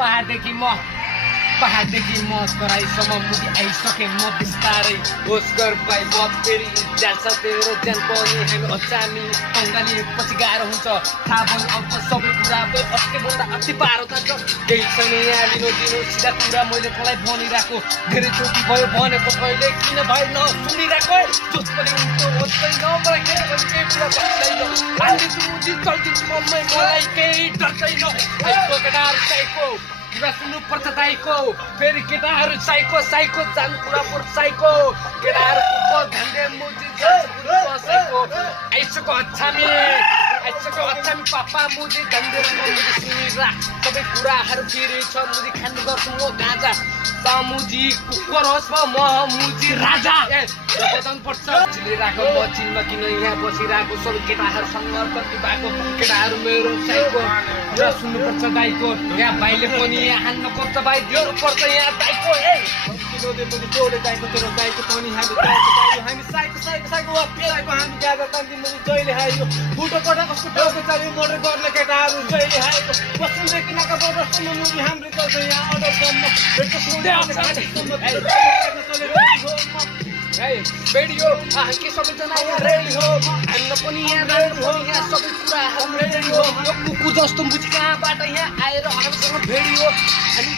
पहाडदेखि म तराईसम्म मुभी आइसके म बिस्तारै होस कर भाइ म फेरि जान्छ तेरो ज्यान पनि हामी अचामी अङ्गाली पछि गाह्रो हुन्छ थाहा भयो अब सबै कुरा अत्तिभन्दा अति पारो जान्छ केही छैन यहाँ लिनु दिनु सिधा कुरा मैले तँलाई भनिरहेको धेरै चोटि भयो भनेको कहिले किन भाइ नसुनिरहेको जोस पनि उनको होस्दैन मलाई केही पनि केही कुरा भन्दैन हालिदिन्छु मुजी चल्दिन्छु मम्मै मलाई केही डर्दैन आइको केटाहरू चाहिएको कुरा सुन्नुपर्छ दाइको फेरि केटाहरू साइको जानु कुरा पर्छ साइको केटाहरू धन्डे मुजी साइको आइसको अछामी पापा मुजी धन्डे मुजी सुनिरा सबै कुराहरू फेरि छ मुजी खानु गर्छु म गाँजा मुजी कुकर होस् म मुजी राजा बजाउनु पर्छ चिलिरहेको म चिनमा किन यहाँ बसिरहेको सबै केटाहरूसँग कति भएको केटाहरू मेरो साइको कुरा सुन्नुपर्छ दाइको यहाँ भाइले पनि यहाँ हान्न पर्छ भाइ दिनुपर्छ यहाँ दाइको दाइको तेरो दाइको पनि हामी साइको हामी ज्यादा तान्दी मुजी जहिले हायो फुटो कोठा कस्तो टाउको चाल्यो मोटर गर्ने केटाहरू जहिले हाएको बसुदेखि नाका बस्नु मुजी हाम्रो चल्छ यहाँ अर्डरसम्म रेडियो के सबैजना यहाँ रेडी हो हान्न पनि यहाँ राम्रो हो यहाँ सबै कुराहरू रेडी हो यो कुकुर जस्तो मुजी कहाँबाट यहाँ आएर हामीसँग भेडियो हामी